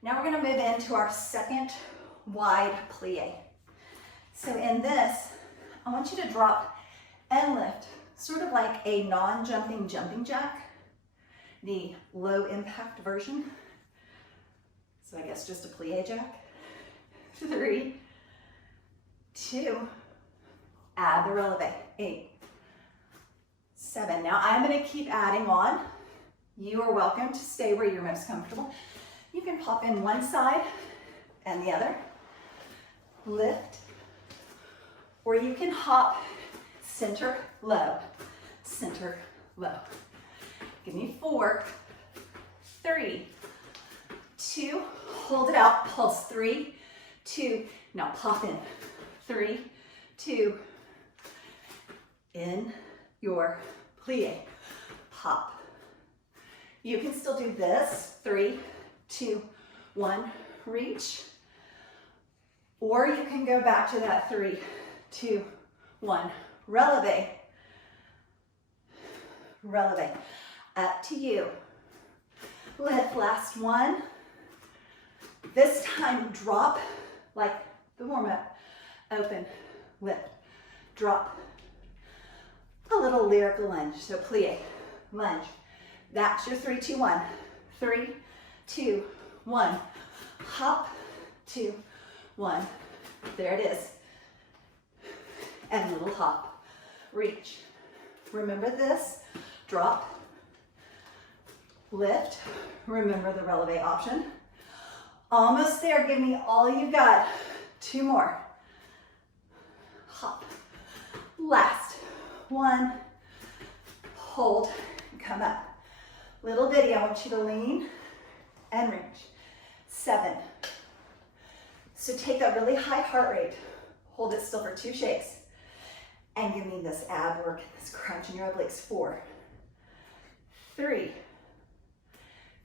Now we're going to move into our second wide plie. So in this, I want you to drop and lift, sort of like a non-jumping jumping jack, the low impact version. So I guess just a plie jack. 3, 2, add the releve, 8, 7. Now I'm going to keep adding on. You are welcome to stay where you're most comfortable. You can pop in one side and the other, lift, or you can hop center, low, center, low. Give me 4, 3, 2, hold it out, pulse, 3, 2, now pop in, 3, 2, in your plie, pop. You can still do this, 3, 2, 1, reach, or you can go back to that 3, 2, 1, releve, releve, up to you. Lift, last one. This time drop like the warm-up, open, lift, drop. A little lyrical lunge, so plie, lunge. That's your 3, 2, 1. 3, 2, 1. Hop, 2, 1. There it is. And little hop. Reach. Remember this. Drop. Lift. Remember the releve option. Almost there. Give me all you got. 2 more. Hop. Last. 1. Hold. Come up. Little bitty. I want you to lean and reach. 7. So take a really high heart rate. Hold it still for 2 shakes. And give me this ab work, this crunch in your obliques. 4, 3.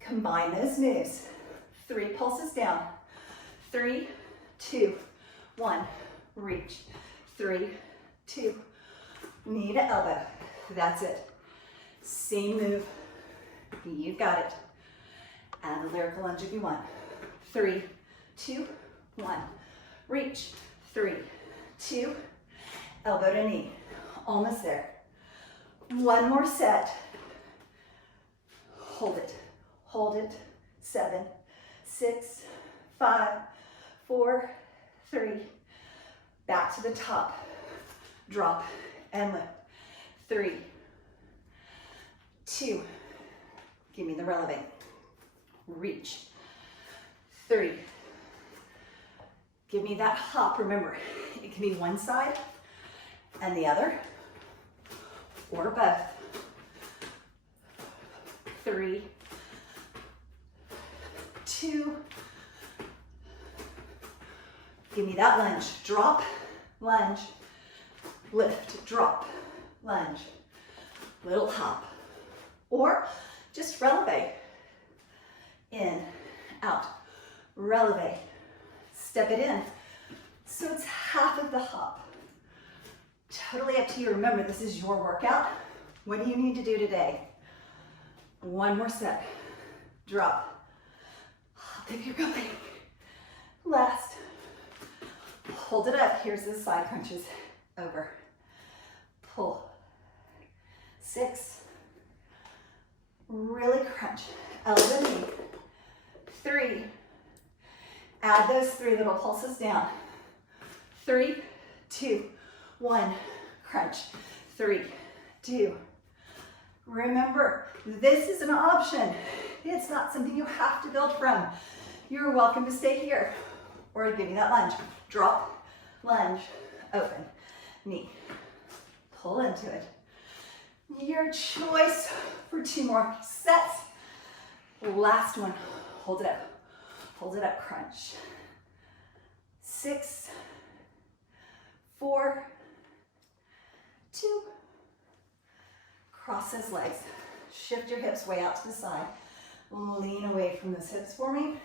Combine those moves. 3 pulses down. 3, 2, 1. Reach. 3, 2. Knee to elbow. That's it. Same move. You've got it. Add the lyrical lunge if you want. 3, 2, 1. Reach. 3, 2. Elbow to knee. Almost there. 1 more set. Hold it. Hold it. 7, 6, 5, 4, 3. Back to the top. Drop and lift. 3, 2. Give me the releve. Reach. 3. Give me that hop. Remember, it can be one side and the other, or both. 3, 2. Give me that lunge. Drop, lunge, lift, drop, lunge, little hop. Or just releve. In, out, releve. Step it in. So it's half of the hop. Totally up to you. Remember, this is your workout. What do you need to do today? 1 more set. Drop. Hop if you're going. Last. Hold it up. Here's the side crunches. Over. Pull. 6. Really crunch. Elbow knee. 3. Add those 3 little pulses down. 3, 2, 1. Crunch. 3, 2. Remember, this is an option. It's not something you have to build from. You're welcome to stay here. Or give me that lunge. Drop, lunge, open, knee. Pull into it. Your choice for 2 more sets. Last one. Hold it up. Hold it up, crunch. 6, 4, 2. Cross those legs. Shift your hips way out to the side. Lean away from those hips for me.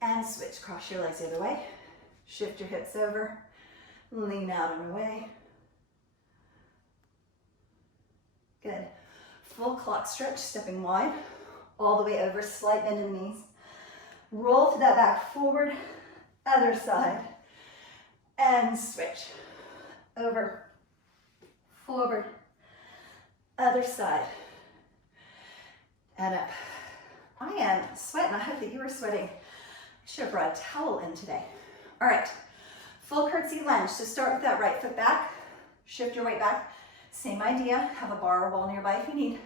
And switch. Cross your legs the other way. Shift your hips over. Lean out and away. Good. Full clock stretch, stepping wide. all the way over, slight bend in the knees. Roll to that back forward, other side, and switch. Over, forward, other side, and up. I am sweating. I hope that you are sweating. I should have brought a towel in today. All right, full curtsy lunge. So start with that right foot back, shift your weight back. Same idea, have a bar or wall nearby if you need.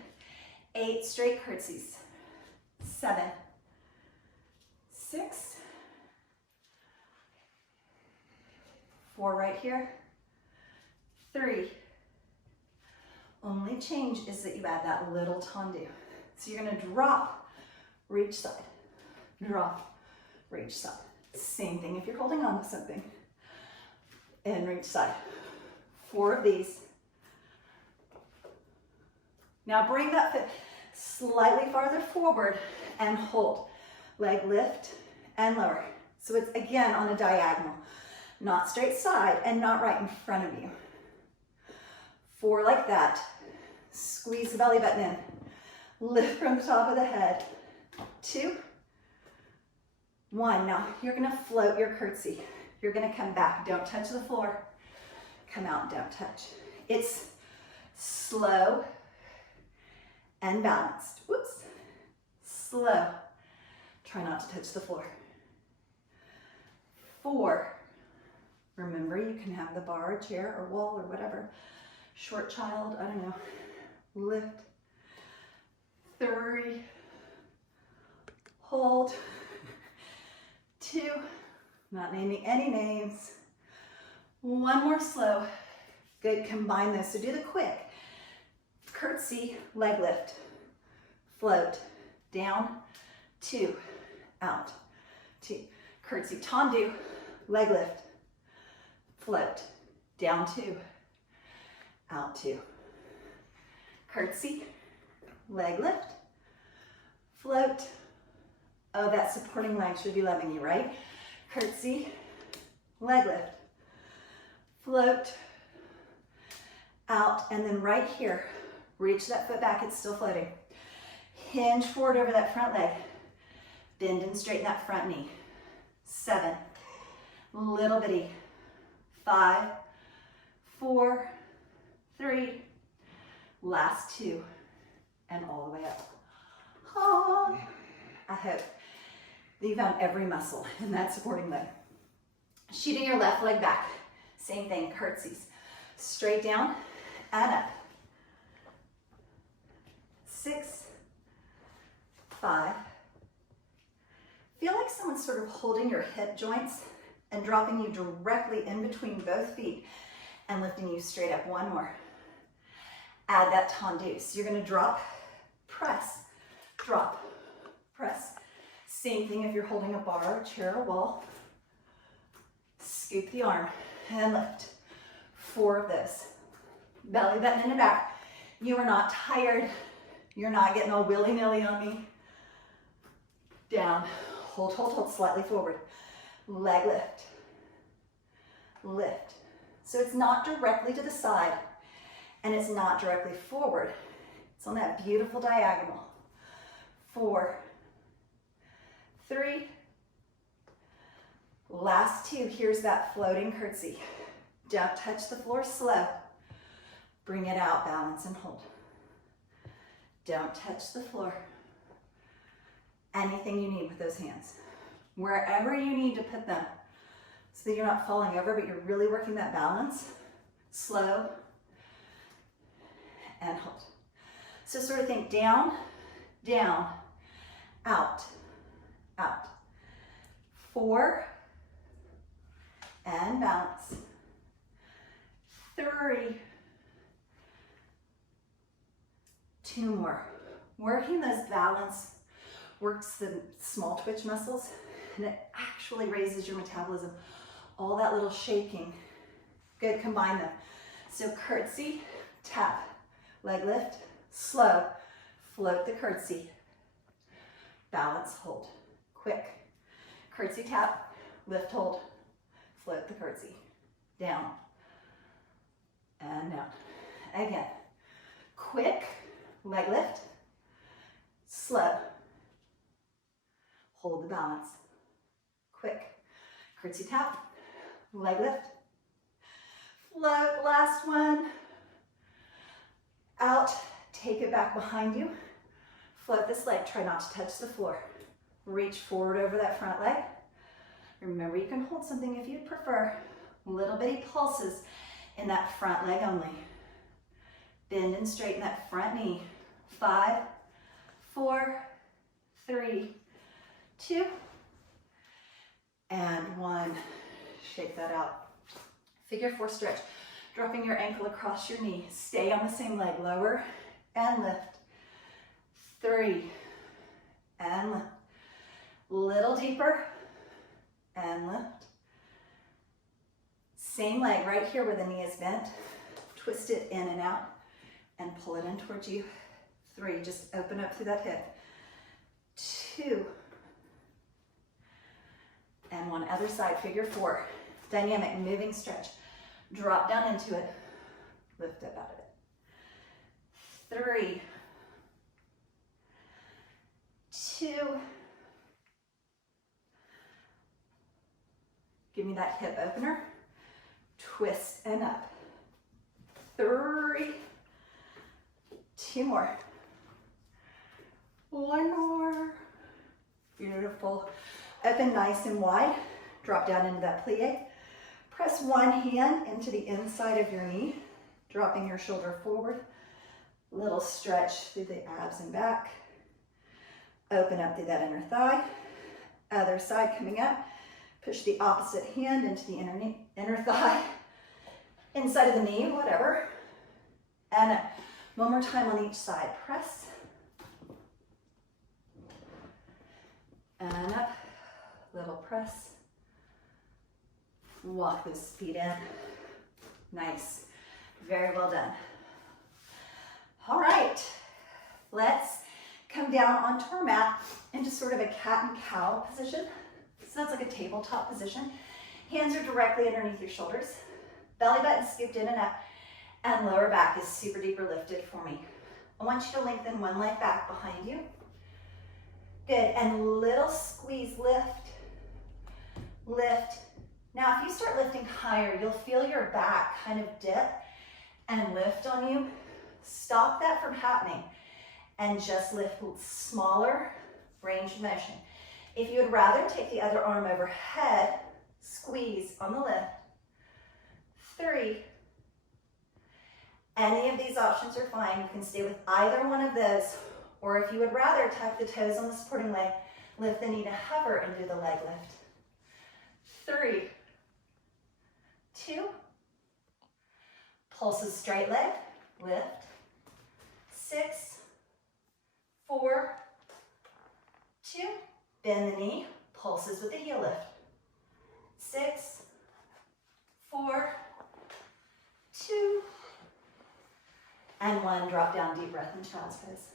8 straight curtsies. 7, 6, 4 right here, 3. Only change is that you add that little tendu. So you're gonna drop, reach side, drop, reach side. Same thing if you're holding on to something. And reach side. 4 of these. Now bring that foot slightly farther forward and hold. Leg lift and lower. So it's again on a diagonal, not straight side and not right in front of you. 4 like that. Squeeze the belly button in. Lift from the top of the head. 2, 1. Now you're gonna float your curtsy. You're gonna come back. Don't touch the floor. Come out, don't touch. It's slow and balanced. Whoops. Slow. Try not to touch the floor. 4. Remember, you can have the bar, chair, or wall, or whatever. Short child, I don't know. Lift. 3. Hold. 2. Not naming any names. 1 more slow. Good, combine those. So do the quick. Curtsy, leg lift. Float. Down. 2. Out. 2. Curtsy, tendu, leg lift. Float. Down 2. Out 2. Curtsy, leg lift. Float. Oh, that supporting leg should be loving you, right? Curtsy, leg lift. Float. Out, and then right here, reach that foot back, it's still floating. Hinge forward over that front leg. Bend and straighten that front knee. 7, little bitty. 5, 4, 3, last 2, and all the way up. Oh, I hope that you found every muscle in that supporting leg. Shooting your left leg back. Same thing, curtsies. Straight down and up. 6, 5. Feel like someone's sort of holding your hip joints and dropping you directly in between both feet and lifting you straight up. 1 more. Add that tendu. So you're gonna drop, press, drop, press. Same thing if you're holding a bar, a chair, a wall. Scoop the arm and lift. 4 of those. Belly button in the back. You are not tired. You're not getting all willy-nilly on me. Down. Hold, hold, hold. Slightly forward. Leg lift. Lift. So it's not directly to the side and it's not directly forward. It's on that beautiful diagonal. 4, 3, last 2. Here's that floating curtsy. Don't touch the floor, slow. Bring it out, balance and hold. Don't touch the floor. Anything you need with those hands. Wherever you need to put them so that you're not falling over, but you're really working that balance. Slow and hold. So sort of think down, down, out, out. 4 and balance. 3, 2 more. Working those balance works the small twitch muscles and it actually raises your metabolism. All that little shaking. Good, combine them. So curtsy, tap, leg lift, slow, float the curtsy, balance, hold, quick. Curtsy, tap, lift, hold, float the curtsy, down, and down. Again, quick, leg lift, slow, hold the balance. Quick, curtsy tap, leg lift, float, last one, out, take it back behind you, float this leg, try not to touch the floor. Reach forward over that front leg. Remember, you can hold something if you'd prefer. Little bitty pulses in that front leg only. Bend and straighten that front knee. 5, 4, 3, 2, and 1. Shake that out. Figure 4 stretch. Dropping your ankle across your knee. Stay on the same leg. Lower and lift. 3, and lift. Little deeper, and lift. Same leg right here where the knee is bent. Twist it in and out, and pull it in towards you. 3, just open up through that hip. 2, and 1. Other side, figure 4. Dynamic, moving stretch. Drop down into it, lift up out of it. 3, 2, give me that hip opener. Twist and up. 3, 2 more. 1 more. Beautiful. Open nice and wide. Drop down into that plie. Press one hand into the inside of your knee, dropping your shoulder forward. Little stretch through the abs and back. Open up through that inner thigh. Other side coming up. Push the opposite hand into the inner thigh, inside of the knee, whatever. And one more time on each side. Press. And up. Little press. Walk those feet in. Nice. Very well done. All right. Let's come down onto our mat into sort of a cat and cow position. So that's like a tabletop position. Hands are directly underneath your shoulders. Belly button scooped in and up. And lower back is super duper lifted for me. I want you to lengthen one leg back behind you. Good. And little squeeze, lift. Lift. Now, if you start lifting higher, you'll feel your back kind of dip and lift on you. Stop that from happening and just lift smaller range of motion. If you would rather take the other arm overhead, squeeze on the lift. 3. Any of these options are fine. You can stay with either one of those. Or if you would rather, tuck the toes on the supporting leg, lift the knee to hover and do the leg lift. 3, 2. Pulses straight leg, lift. 6, 4, 2. Bend the knee, pulses with the heel lift. 6, 4, 2, and 1. Drop down, deep breath in child's pose.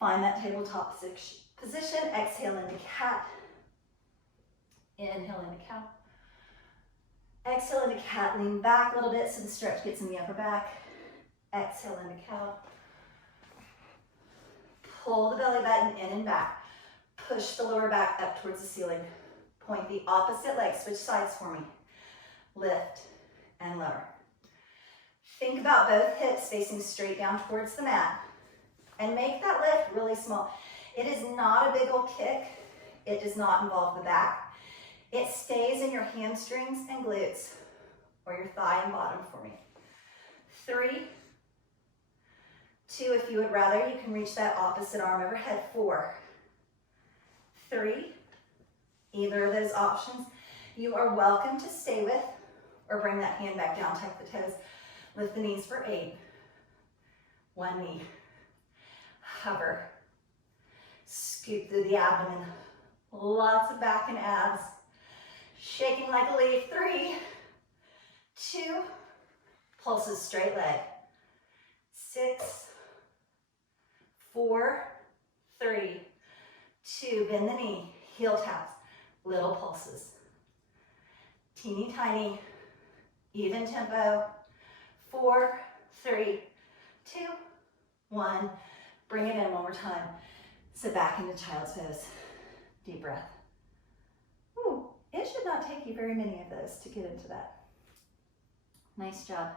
Find that tabletop position. Exhale into cat. Inhale into cow. Exhale into cat. Lean back a little bit so the stretch gets in the upper back. Exhale into cow. Pull the belly button in and back. Push the lower back up towards the ceiling. Point the opposite leg. Switch sides for me. Lift and lower. Think about both hips facing straight down towards the mat. And make that lift really small. It is not a big old kick. It does not involve the back. It stays in your hamstrings and glutes, or your thigh and bottom for me. 3, 2, if you would rather, you can reach that opposite arm overhead. 4, 3, either of those options you are welcome to stay with, or bring that hand back down, tuck the toes, lift the knees for 8. 1 knee, hover, scoop through the abdomen, lots of back and abs, shaking like a leaf. 3, 2, pulses straight leg. 6, 4, 3, 2, bend the knee, heel taps, little pulses. Teeny tiny, even tempo. 4, 3, 2, 1. Bring it in one more time. Sit back into child's pose. Deep breath. Ooh, it should not take you very many of those to get into that. Nice job.